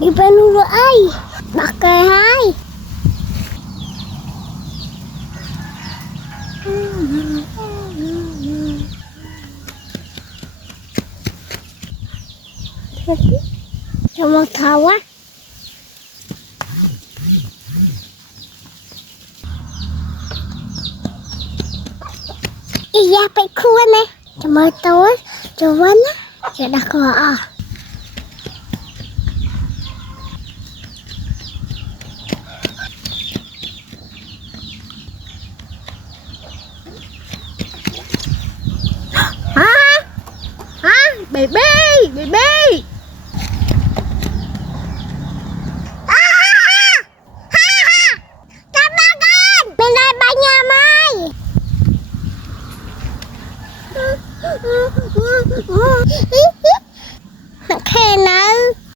đi bên luôn rồi ấy bật kề hai cho một thầu á ý ra phải khuôn nè cho mơ tối cho vấn á cho đặt họ hả hả baby baby